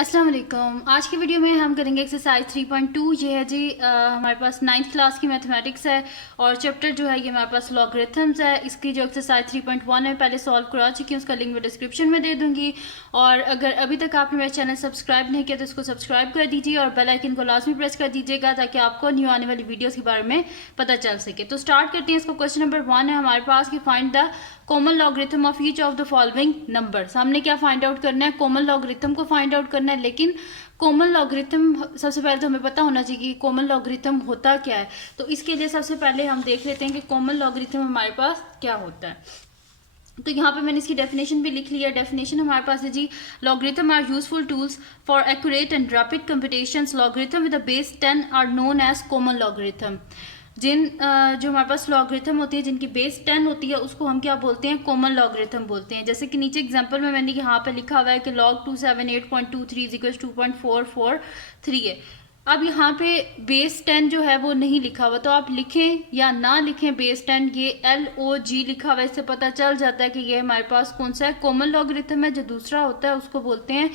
अस्सलाम वालेकुम। आज की वीडियो में हम करेंगे एक्सरसाइज 3.2। ये है जी हमारे पास 9th क्लास की मैथमेटिक्स है और चैप्टर जो है ये हमारे पास लॉगरिथम्स है। इसकी जो एक्सरसाइज 3.1 है पहले सॉल्व करा चुकी हूँ, उसका लिंक मैं डिस्क्रिप्शन में दे दूँगी। और अगर अभी तक आपने मेरा चैनल सब्सक्राइब नहीं किया तो इसको सब्सक्राइब कर दीजिए और बेल आइकन को लाजमी प्रेस कर दीजिएगा ताकि आपको न्यू आने वाली वीडियोज़ के बारे में पता चल सके। तो स्टार्ट करते हैं। इसको क्वेश्चन नंबर 1 है हमारे पास कि find the common logarithm of each of the following numbers. हमने क्या फाइंड आउट करना है? कॉमन लॉगरिथम को फाइंड आउट करना है। लेकिन कॉमन लॉगरिथम सबसे पहले तो हमें पता होना चाहिए कि कॉमन लॉगरिथम होता क्या है। तो इसके लिए सबसे पहले हम देख लेते हैं कि कॉमन लॉगरिथम हमारे पास क्या होता है। तो यहाँ पे मैंने इसकी डेफिनेशन भी लिख लिया। डेफिनेशन हमारे पास है जी, logarithm are useful tools for accurate and rapid computations. Logarithm with the base 10 are known as common logarithm. जो हमारे पास लॉगरिथम होती है जिनकी बेस 10 होती है उसको हम क्या बोलते हैं? कॉमन लॉगरिथम बोलते हैं। जैसे कि नीचे एग्जांपल में मैंने यहाँ पे लिखा हुआ है कि log 278.23 = 2.443 है। अब यहाँ पे बेस 10 जो है वो नहीं लिखा हुआ, तो आप लिखें या ना लिखें बेस 10, ये LOG लिखा हुआ है, इससे पता चल जाता है कि ये हमारे पास कौन सा है? कॉमन लॉगरिथम है। जो दूसरा होता है उसको बोलते हैं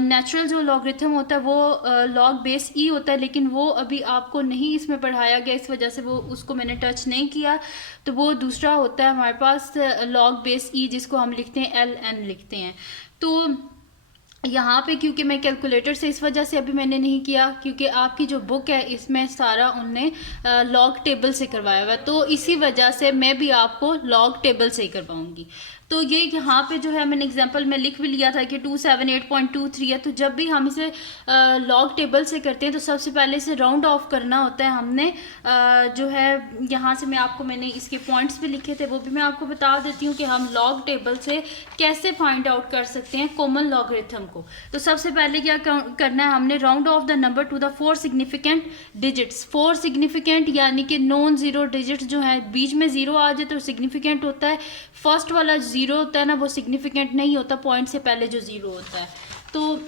नेचुरल। जो लॉगरिथम होता है वो लॉग बेस ई होता है, लेकिन वो अभी आपको नहीं इसमें पढ़ाया गया, इस वजह से वो उसको मैंने टच नहीं किया। तो वो दूसरा होता है हमारे पास लॉग बेस ई, जिसको हम लिखते हैं LN लिखते हैं। तो यहाँ पे क्योंकि मैं कैलकुलेटर से इस वजह से अभी मैंने नहीं किया क्योंकि आपकी जो बुक है इसमें सारा उनने लॉग टेबल से करवाया हुआ है, तो इसी वजह से मैं भी आपको लॉग टेबल से ही करवाऊंगी। तो ये यहाँ पे जो है मैंने एग्जांपल में लिख भी लिया था कि 278.23 है। तो जब भी हम इसे लॉग टेबल से करते हैं तो सबसे पहले इसे राउंड ऑफ करना होता है हमने। जो है यहाँ से मैंने इसके पॉइंट्स भी लिखे थे, वो भी मैं आपको बता देती हूँ कि हम लॉग टेबल से कैसे फाइंड आउट कर सकते हैं कॉमन लॉगरिथम को। तो सबसे पहले क्या करना है, हमने round of the number two the 4 significant digits. 4 significant यानी कि नॉन जीरो डिजिट्स जो है, बीच में जीरो आ जाए तो सिग्निफिकेंट होता है। फर्स्ट वाला जीरो होता है ना, वो सिग्निफिकेंट नहीं होता, पॉइंट से पहले जो जीरो होता है। तो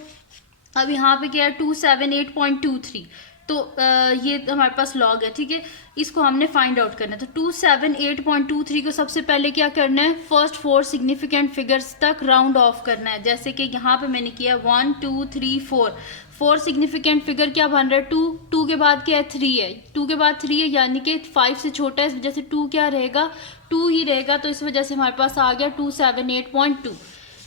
अब यहाँ पे क्या है 278.23, तो ये हमारे पास लॉग है, ठीक है। इसको हमने फाइंड आउट करना है। तो 278.23 को सबसे पहले क्या करना है, फर्स्ट 4 सिग्निफिकेंट फिगर्स तक राउंड ऑफ करना है। जैसे कि यहाँ पे मैंने किया 1 2 3 4, 4 सिग्निफिकेंट फिगर क्या बन रहा है? 2, 2 के बाद क्या है? 3 है, 2 के बाद 3 है यानी कि 5 से छोटा है, इस वजह से 2 क्या रहेगा? 2 ही रहेगा। तो इस वजह से हमारे पास आ गया 278.2।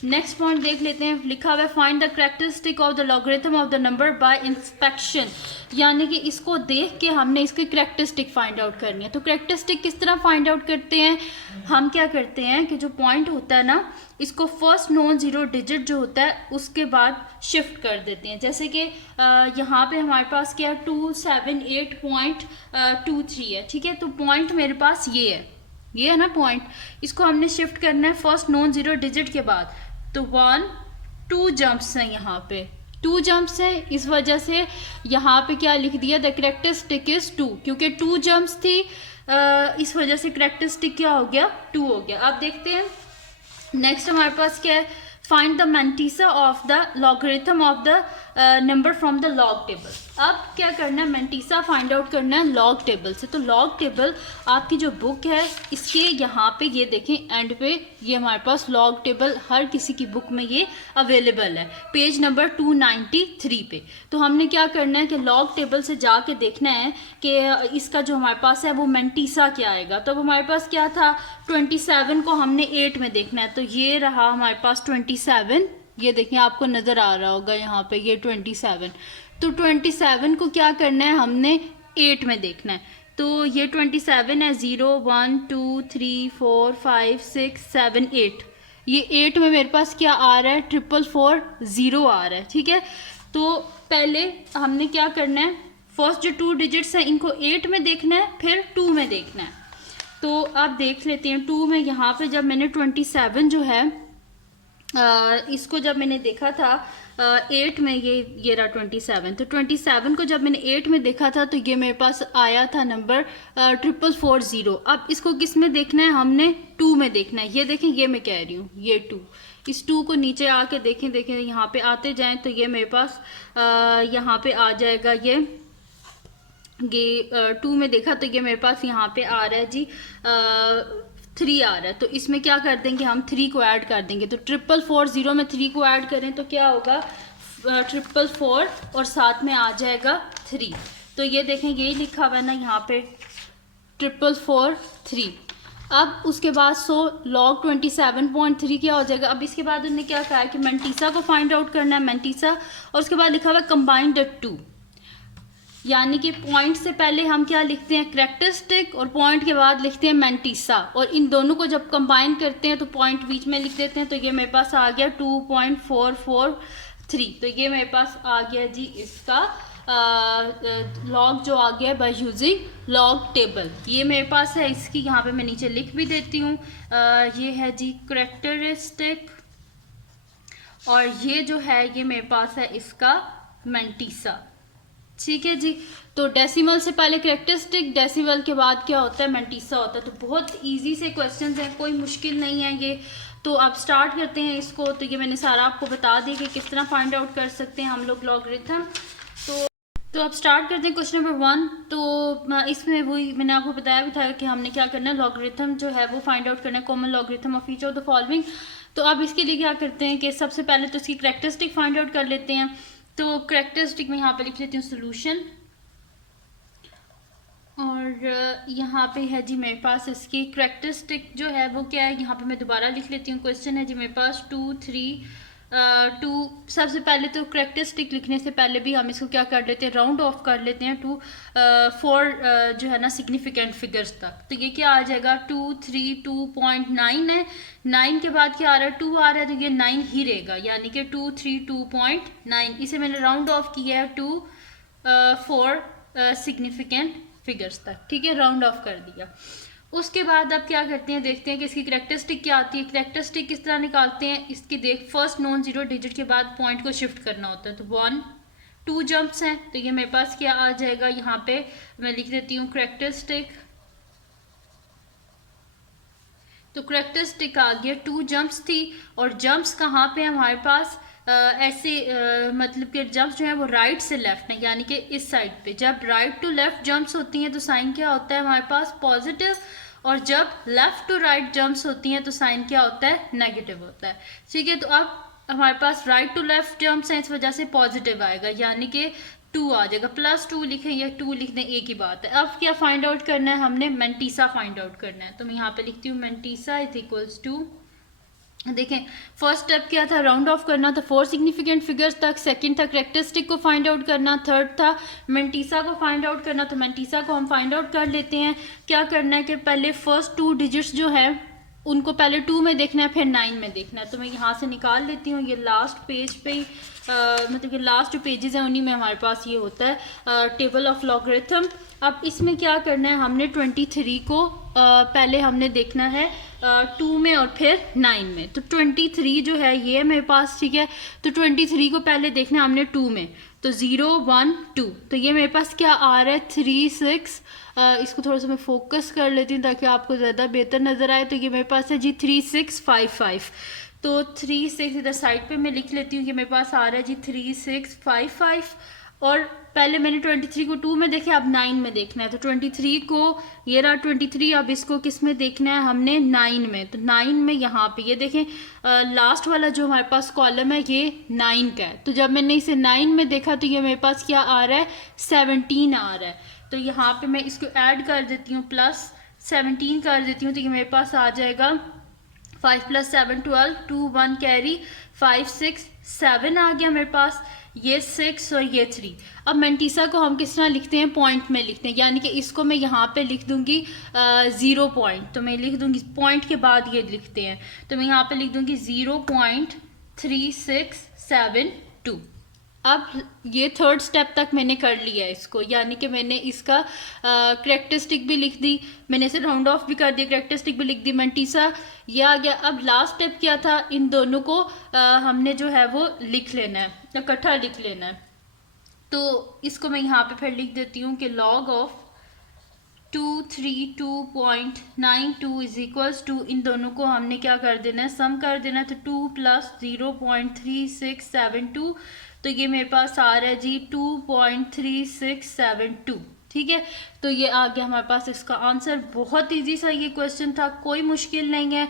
नेक्स्ट पॉइंट देख लेते हैं, लिखा हुआ है find the characteristic of the logarithm of the number by inspection, यानी कि इसको देख के हमने इसकी कैरेक्टरिस्टिक फाइंड आउट करनी है। तो कैरेक्टरिस्टिक किस तरह फाइंड आउट करते हैं? हम क्या करते हैं कि जो पॉइंट होता है ना, इसको फर्स्ट नॉन जीरो डिजिट जो होता है उसके बाद शिफ्ट कर देते हैं। जैसे कि यहाँ पे हमारे पास क्या है 278.23 है, ठीक है। तो पॉइंट मेरे पास ये है ना पॉइंट, इसको हमने शिफ्ट करना है फर्स्ट नॉन जीरो डिजिट के बाद। तो 1 2 जंप्स हैं, यहाँ पे 2 जंप्स हैं, इस वजह से यहाँ पे क्या लिख दिया, द कैरेक्टरिस्टिक इज 2, क्योंकि 2 जंप्स थी, इस वजह से कैरेक्टरिस्टिक क्या हो गया? 2 हो गया। अब देखते हैं नेक्स्ट हमारे पास क्या है, find the mantissa of the logarithm of the number from the log table. अब क्या करना है, मैंटीसा फाइंड आउट करना है लॉग टेबल से। तो लॉग टेबल आपकी जो बुक है इसके यहाँ पे ये देखें एंड पे, ये हमारे पास लॉग टेबल हर किसी की बुक में ये अवेलेबल है, पेज नंबर 293 पे। तो हमने क्या करना है कि लॉग टेबल से जाके देखना है कि इसका जो हमारे पास है वो मैंटीसा क्या आएगा। तो अब हमारे पास क्या था 27 को हमने 8 में देखना है, तो ये रहा हमारे पास 27, ये देखें आपको नज़र आ रहा होगा यहाँ पे ये 27। तो 27 को क्या करना है, हमने 8 में देखना है। तो ये 27 है, 0 1 2 3 4 5 6 7 8, ये 8 में मेरे पास क्या आ रहा है? 444 आ रहा है, ठीक है। तो पहले हमने क्या करना है, फर्स्ट जो 2 डिजिट्स हैं इनको 8 में देखना है, फिर 2 में देखना है। तो आप देख लेते हैं 2 में यहाँ पे जब मैंने 27 जो है इसको जब मैंने देखा था 8 में, ये रहा 27। तो 27 को जब मैंने 8 में देखा था तो ये मेरे पास आया था नंबर 444। अब इसको किस में देखना है? हमने 2 में देखना है। ये देखें, ये मैं कह रही हूँ ये 2, इस 2 को नीचे आके देखें यहाँ पे आते जाएं तो ये मेरे पास यहाँ पे आ जाएगा। ये 2 में देखा तो ये मेरे पास यहाँ पे आ रहा है जी 3 आ रहा है। तो इसमें क्या कर देंगे, हम 3 को ऐड कर देंगे। तो 444 में 3 को ऐड करें तो क्या होगा 444 और साथ में आ जाएगा 3। तो ये देखें यही लिखा हुआ है ना यहाँ पे 443। अब उसके बाद log 27.3 क्या हो जाएगा। अब इसके बाद उन्होंने क्या कहा है कि मेंटीसा को फाइंड आउट करना है, मेंटीसा, और उसके बाद लिखा हुआ है कंबाइंड एट 2, यानी कि पॉइंट से पहले हम क्या लिखते हैं कैरेक्टरिस्टिक और पॉइंट के बाद लिखते हैं मेंटीसा, और इन दोनों को जब कंबाइन करते हैं तो पॉइंट बीच में लिख देते हैं। तो ये मेरे पास आ गया 2.443। तो ये मेरे पास आ गया जी इसका लॉग जो आ गया बाय यूजिंग लॉग टेबल। ये मेरे पास है, इसकी यहाँ पे मैं नीचे लिख भी देती हूँ। ये है जी कैरेक्टरिस्टिक, और ये जो है ये मेरे पास है इसका मेंटीसा। ठीक है जी। तो डेसिमल से पहले कैरेक्टरिस्टिक, डेसिमल के बाद क्या होता है मेंटीसा होता है। तो बहुत इजी से क्वेश्चंस हैं, कोई मुश्किल नहीं है ये। तो अब स्टार्ट करते हैं इसको। तो ये मैंने सारा आपको बता दी कि किस तरह फाइंड आउट कर सकते हैं हम लोग लॉगरिथम। तो अब स्टार्ट करते हैं क्वेश्चन नंबर 1। तो इसमें वही मैंने आपको बताया भी था कि हमने क्या करना है, लॉगरिथम जो है वो फाइंड आउट करना है, common logarithm of each of the following. तो अब इसके लिए क्या करते हैं कि सबसे पहले तो इसकी कैरेक्टरिस्टिक फाइंड आउट कर लेते हैं। तो कैरेक्टरिस्टिक में यहाँ पे लिख लेती हूँ सोल्यूशन, और यहाँ पे है जी मेरे पास इसकी कैरेक्टरिस्टिक जो है वो क्या है, यहाँ पे मैं दोबारा लिख लेती हूँ। क्वेश्चन है जी मेरे पास 2 3 2। सबसे पहले तो कैरेक्टरिस्टिक लिखने से पहले भी हम इसको क्या कर लेते हैं, राउंड ऑफ कर लेते हैं टू 4 जो है ना सिग्निफिकेंट फिगर्स तक। तो ये क्या आ जाएगा 2 3 2.9 है, 9 के बाद क्या आ रहा है 2 आ रहा है, तो ये 9 ही रहेगा, यानी कि 2 3 2.9। इसे मैंने राउंड ऑफ किया है टू 4 सिग्निफिकेंट फिगर्स तक। ठीक है, राउंड ऑफ कर दिया। उसके बाद अब क्या करते हैं, देखते हैं कि इसकी कैरेक्टरिस्टिक क्या आती है। कैरेक्टरिस्टिक किस तरह निकालते हैं, इसकी देख फर्स्ट नॉन जीरो डिजिट के बाद पॉइंट को शिफ्ट करना होता है। तो 1 2 जंप्स हैं, तो ये मेरे पास क्या आ जाएगा, यहाँ पे मैं लिख देती हूँ कैरेक्टरिस्टिक। तो कैरेक्टरिस्टिक आ गया 2 जंप्स थी, और जंप्स कहाँ पे हमारे पास ऐसे मतलब कि जंप्स जो है वो राइट से लेफ्ट है, यानी कि इस साइड पे। जब राइट टू लेफ्ट जंप्स होती हैं तो साइन क्या होता है हमारे पास पॉजिटिव, और जब लेफ्ट टू राइट जंप्स होती हैं तो साइन क्या होता है नेगेटिव होता है। ठीक है, तो अब हमारे पास राइट टू लेफ्ट जंप्स हैं, इस वजह से पॉजिटिव आएगा, यानी कि 2 आ जाएगा। +2 लिखें या 2 लिख दें, एक ही बात है। अब क्या फाइंड आउट करना है, हमने मेंटीसा फाइंड आउट करना है। तो मैं यहाँ पे लिखती हूँ मेंटीसा इज इक्वल्स टू, देखें फर्स्ट स्टेप क्या था, राउंड ऑफ करना था 4 सिग्निफिकेंट फिगर्स तक। सेकंड था कैरेक्टरिस्टिक को फाइंड आउट करना। थर्ड था मेंटीसा को फाइंड आउट करना। तो मेंटीसा को हम फाइंड आउट कर लेते हैं। क्या करना है कि पहले फर्स्ट 2 डिजिट्स जो है उनको पहले 2 में देखना है, फिर 9 में देखना है। तो मैं यहाँ से निकाल लेती हूँ, ये लास्ट पेज पे ही मतलब कि लास्ट जो पेजेस हैं उन्हीं में हमारे पास ये होता है टेबल ऑफ लॉगरिथम। अब इसमें क्या करना है, हमने 23 को पहले हमने देखना है 2 में और फिर 9 में। तो 23 जो है ये मेरे पास, ठीक है। तो 23 को पहले देखना है हमने 2 में, तो 0 1 2। तो ये मेरे पास क्या आ रहा है 3 6। इसको थोड़ा सा मैं फोकस कर लेती हूँ ताकि आपको ज़्यादा बेहतर नज़र आए। तो ये मेरे पास है जी 3 6 5 5। तो 3 6 इधर साइड पे मैं लिख लेती हूँ कि मेरे पास आ रहा है जी 3 6 5 5। और पहले मैंने 23 को 2 में देखा, अब 9 में देखना है। तो 23 को ये रहा 23, अब इसको किस में देखना है हमने 9 में। तो 9 में यहाँ पे ये देखें लास्ट वाला जो हमारे पास कॉलम है ये 9 का है। तो जब मैंने इसे 9 में देखा तो ये मेरे पास क्या आ रहा है 17 आ रहा है। तो यहाँ पे मैं इसको ऐड कर देती हूँ, +17 कर देती हूँ। तो ये मेरे पास आ जाएगा 5 + 7 12, 2 1 कैरी, 5 6 7 आ गया मेरे पास, ये 6 और ये 3। अब मेंटीसा को हम किस तरह लिखते हैं, पॉइंट में लिखते हैं, यानी कि इसको मैं यहाँ पे लिख दूंगी 0 पॉइंट। तो मैं लिख दूंगी पॉइंट के बाद ये लिखते हैं, तो मैं यहाँ पे लिख दूंगी 0.3672। अब ये थर्ड स्टेप तक मैंने कर लिया है इसको, यानी कि मैंने इसका कैरेक्टरिस्टिक भी लिख दी, मैंने इसे राउंड ऑफ भी कर दिया, कैरेक्टरिस्टिक भी लिख दी, मेंटीसा ये आ गया। अब लास्ट स्टेप क्या था, इन दोनों को हमने जो है वो लिख लेना है, इकट्ठा लिख लेना है। तो इसको मैं यहाँ पे फिर लिख देती हूँ कि log of 232.92 is equals to, इन दोनों को हमने क्या कर देना है, सम कर देना है। तो 2 + 0.3672, तो ये मेरे पास आ रहा है जी 2.3672। ठीक है, तो ये आ गया हमारे पास इसका आंसर। बहुत इजी सा ये क्वेश्चन था, कोई मुश्किल नहीं है।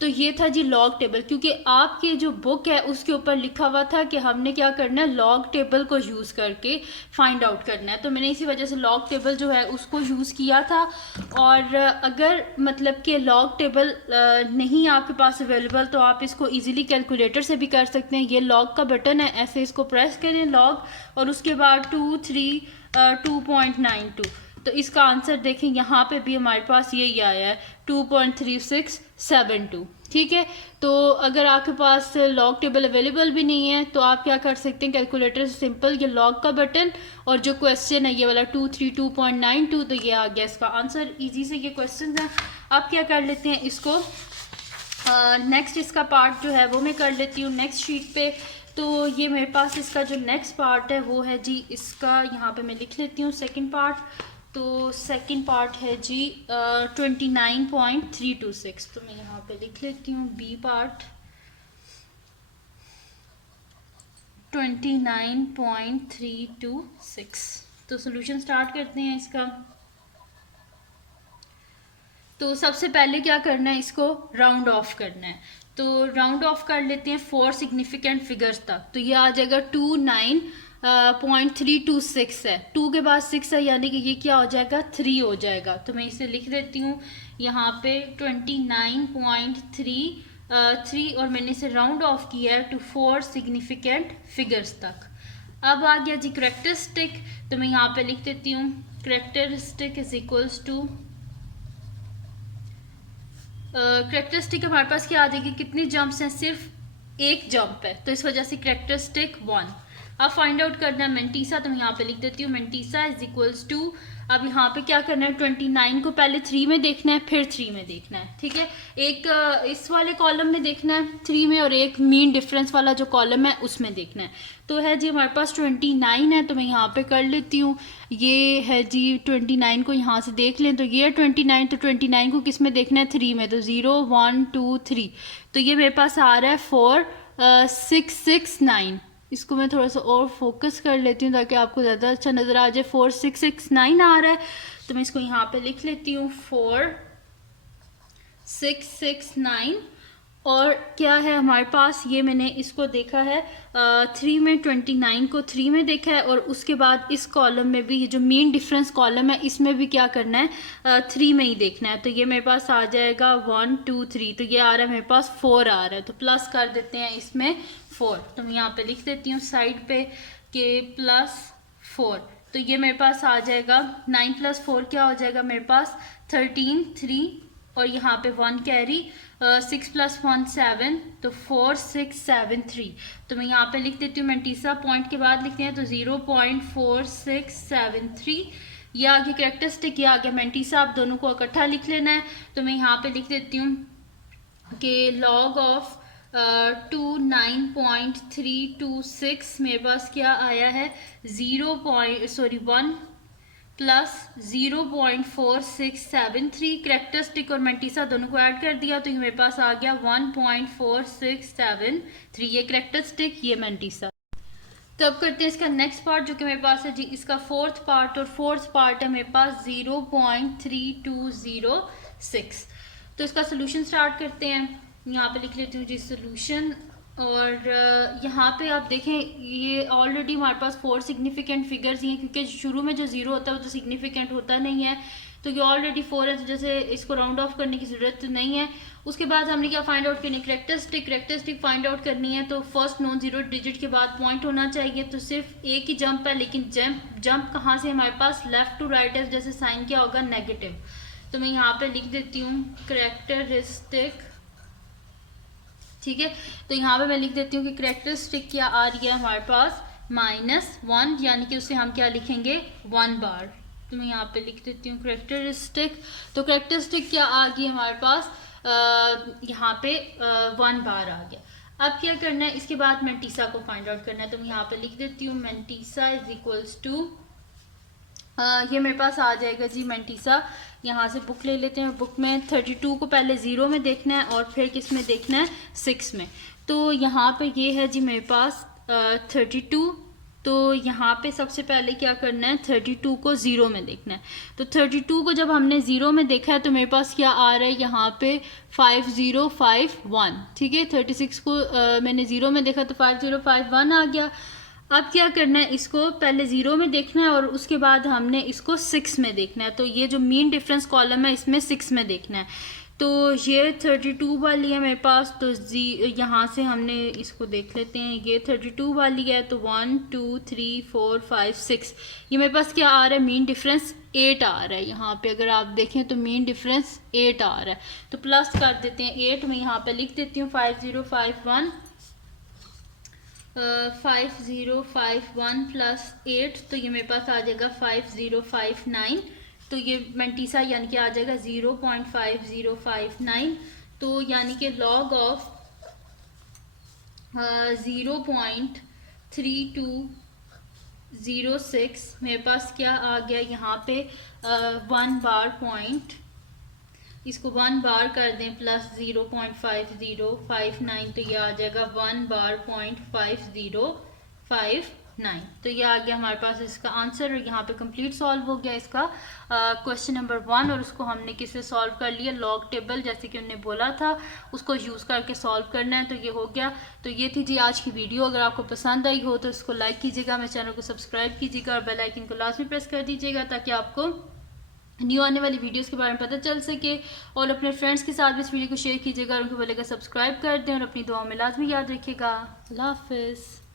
तो ये था जी लॉग टेबल, क्योंकि आपके जो बुक है उसके ऊपर लिखा हुआ था कि हमने क्या करना है, लॉग टेबल को यूज़ करके फाइंड आउट करना है। तो मैंने इसी वजह से लॉग टेबल जो है उसको यूज़ किया था। और अगर मतलब कि लॉग टेबल नहीं आपके पास अवेलेबल, तो आप इसको इजीली कैलकुलेटर से भी कर सकते हैं। ये लॉग का बटन है, ऐसे इसको प्रेस करें लॉग, और उसके बाद 2.92। तो इसका आंसर देखें, यहाँ पे भी हमारे पास यही आया है 2.3672। ठीक है, तो अगर आपके पास लॉग टेबल अवेलेबल भी नहीं है तो आप क्या कर सकते हैं, कैलकुलेटर से सिंपल ये लॉग का बटन और जो क्वेश्चन है ये वाला 232.92, तो ये आ गया इसका आंसर। इजी से ये क्वेश्चन है। आप क्या कर लेते हैं इसको, नेक्स्ट इसका पार्ट जो है वो मैं कर लेती हूँ नेक्स्ट शीट पे। तो ये मेरे पास इसका जो नेक्स्ट पार्ट है वो है जी इसका, यहाँ पे मैं लिख लेती हूँ सेकंड पार्ट। तो सेकंड पार्ट है जी 29.326। तो मैं यहाँ पे लिख लेती हूँ बी पार्ट 29.326। तो सॉल्यूशन स्टार्ट करते हैं इसका। तो सबसे पहले क्या करना है, इसको राउंड ऑफ करना है। तो राउंड ऑफ कर लेते हैं 4 सिग्निफिकेंट फिगर्स तक। तो ये आ जाएगा 29.326 है, 2 के बाद 6 है, यानी कि ये क्या हो जाएगा, 3 हो जाएगा। तो मैं इसे लिख देती हूँ यहाँ पे 29.3 और मैंने इसे राउंड ऑफ किया है टू 4 सिग्निफिकेंट फिगर्स तक। अब आ गया जी करेक्टरिस्टिक। तो मैं यहाँ पे लिख देती हूँ characteristic is equals to, characteristic हमारे पास क्या आ जाएगी, कितनी जंप्स हैं, सिर्फ एक जंप है, तो इस वजह से करेक्टरिस्टिक 1। अब फाइंड आउट करना है मेंटीसा। तो मैं यहाँ पे लिख देती हूँ मेंटीसा इज इक्वल्स टू, अब यहाँ पे क्या करना है, 29 को पहले 3 में देखना है, फिर 3 में देखना है। ठीक है, एक इस वाले कॉलम में देखना है 3 में, और एक मीन डिफरेंस वाला जो कॉलम है उसमें देखना है। तो है जी हमारे पास 29 है, तो मैं यहाँ पे कर लेती हूँ, ये है जी 29 को यहाँ से देख लें, तो ये है 29, तो 29 को किस में देखना है, 3 में, तो 0 1 2 3। तो ये मेरे पास आ रहा है 4669। इसको मैं थोड़ा सा और फोकस कर लेती हूँ ताकि आपको ज़्यादा अच्छा नज़र आ जाए। 4669 आ रहा है, तो मैं इसको यहाँ पे लिख लेती हूँ 4669। और क्या है हमारे पास, ये मैंने इसको देखा है 3 में, 29 को 3 में देखा है, और उसके बाद इस कॉलम में भी, ये जो मीन डिफरेंस कॉलम है इसमें भी क्या करना है, 3 में ही देखना है। तो ये मेरे पास आ जाएगा 1 2 3, तो ये आ रहा है मेरे पास 4 आ रहा है, तो प्लस कर देते हैं इसमें 4। तो मैं यहाँ पे लिख देती हूँ साइड पे के +4। तो ये मेरे पास आ जाएगा 9 + 4 क्या हो जाएगा मेरे पास 13 3, और यहाँ पे 1 कैरी, 6 + 1 7, तो 4673। तो मैं यहाँ पे लिख देती हूँ मेंटीसा, पॉइंट के बाद लिखते हैं तो 0.4673। ये आगे करेक्टरिस्टिक, ये आगे मेंटीसा, आप दोनों को इकट्ठा लिख लेना है। तो मैं यहाँ पे लिख देती हूँ कि लॉग ऑफ 29.326 मेरे पास क्या आया है, 1 प्लस 0.4673। करेक्टरिस्टिक और मेंटीसा दोनों को ऐड कर दिया, तो ये मेरे पास आ गया 1.4673। ये करेक्टरिस्टिक, ये मेंटीसा। तो अब करते हैं इसका नेक्स्ट पार्ट, जो कि मेरे पास है जी इसका फोर्थ पार्ट, और फोर्थ पार्ट है मेरे पास 0.3206। तो इसका सोल्यूशन स्टार्ट करते हैं। यहाँ पे लिख लेती हूँ जी सोल्यूशन, और यहाँ पे आप देखें ये ऑलरेडी हमारे पास 4 सिग्निफिकेंट फिगर्स ही हैं, क्योंकि शुरू में जो 0 होता है वो तो सिग्निफिकेंट होता नहीं है, तो ये ऑलरेडी 4 है, तो जैसे इसको राउंड ऑफ करने की ज़रूरत नहीं है। उसके बाद हमने क्या फाइंड आउट करनी, करेक्टरिस्टिक फाइंड आउट करनी है। तो फर्स्ट नॉन जीरो डिजिट के बाद पॉइंट होना चाहिए, तो सिर्फ एक ही जंप है, लेकिन जंप कहाँ से हमारे पास, लेफ्ट टू राइट है, जैसे साइन क्या होगा, नेगेटिव। तो मैं यहाँ पे लिख देती हूँ करेक्टरिस्टिक। ठीक है, तो यहाँ पे मैं लिख देती हूँ कि करेक्टरिस्टिक क्या आ रही है हमारे पास -1, यानी कि उसे हम क्या लिखेंगे 1 बार। तो मैं यहाँ पे लिख देती हूँ करेक्टरिस्टिक। तो करेक्टरिस्टिक क्या आ गई हमारे पास, यहाँ पे 1 बार आ गया। अब क्या करना है, इसके बाद मेंटीसा को फाइंड आउट करना है। तो मैं यहाँ पे लिख देती हूँ मेंटीसा इज इक्वल्स टू, ये मेरे पास आ जाएगा जी मेंटीसा। यहाँ से बुक ले लेते हैं, बुक में 32 को पहले 0 में देखना है और फिर किस में देखना है, 6 में। तो यहाँ पे ये है जी मेरे पास 32, तो यहाँ पे सबसे पहले क्या करना है, 32 को ज़ीरो में देखना है। तो 32 को जब हमने ज़ीरो में देखा है तो मेरे पास क्या आ रहा है यहाँ पे 5051, ठीक है। 36 को मैंने ज़ीरो में देखा तो 5051 आ गया। अब क्या करना है, इसको पहले ज़ीरो में देखना है और उसके बाद हमने इसको 6 में देखना है। तो ये जो मीन डिफरेंस कॉलम है इसमें 6 में देखना है। तो ये 32 वाली है मेरे पास, तो यहाँ से हमने इसको देख लेते हैं। ये 32 वाली है तो 1 2 3 4 5 6, ये मेरे पास क्या आ रहा है, मीन डिफरेंस 8 आ रहा है। यहाँ पे अगर आप देखें तो मीन डिफरेंस 8 आ रहा है। तो प्लस कर देते हैं 8, मैं यहाँ पे लिख देती हूँ 5051 प्लस 8, तो ये मेरे पास आ जाएगा 5059। तो ये मंटीसा यानी कि आ जाएगा 0.5059। तो यानी कि लॉग ऑफ 0.3206 मेरे पास क्या आ गया यहाँ पे 1 बार पॉइंट, इसको 1 बार कर दें प्लस 0.5059, तो ये आ जाएगा 1 बार पॉइंट 5059। तो ये आ गया हमारे पास इसका आंसर, और यहाँ पे कंप्लीट सॉल्व हो गया इसका क्वेश्चन नंबर 1। और उसको हमने किससे सॉल्व कर लिया, लॉग टेबल, जैसे कि उन्होंने बोला था उसको यूज़ करके सॉल्व करना है। तो ये हो गया। तो ये थी जी आज की वीडियो। अगर आपको पसंद आई हो तो इसको लाइक कीजिएगा, मेरे चैनल को सब्सक्राइब कीजिएगा और बेल आइकन को लाजमी प्रेस कर दीजिएगा ताकि आपको न्यू आने वाली वीडियोस के बारे में पता चल सके। और अपने फ्रेंड्स के साथ भी इस वीडियो को शेयर कीजिएगा और उनको बोलेगा सब्सक्राइब कर दें, और अपनी दुआ में लाजमी याद रखिएगा। अल्लाह हाफिज़।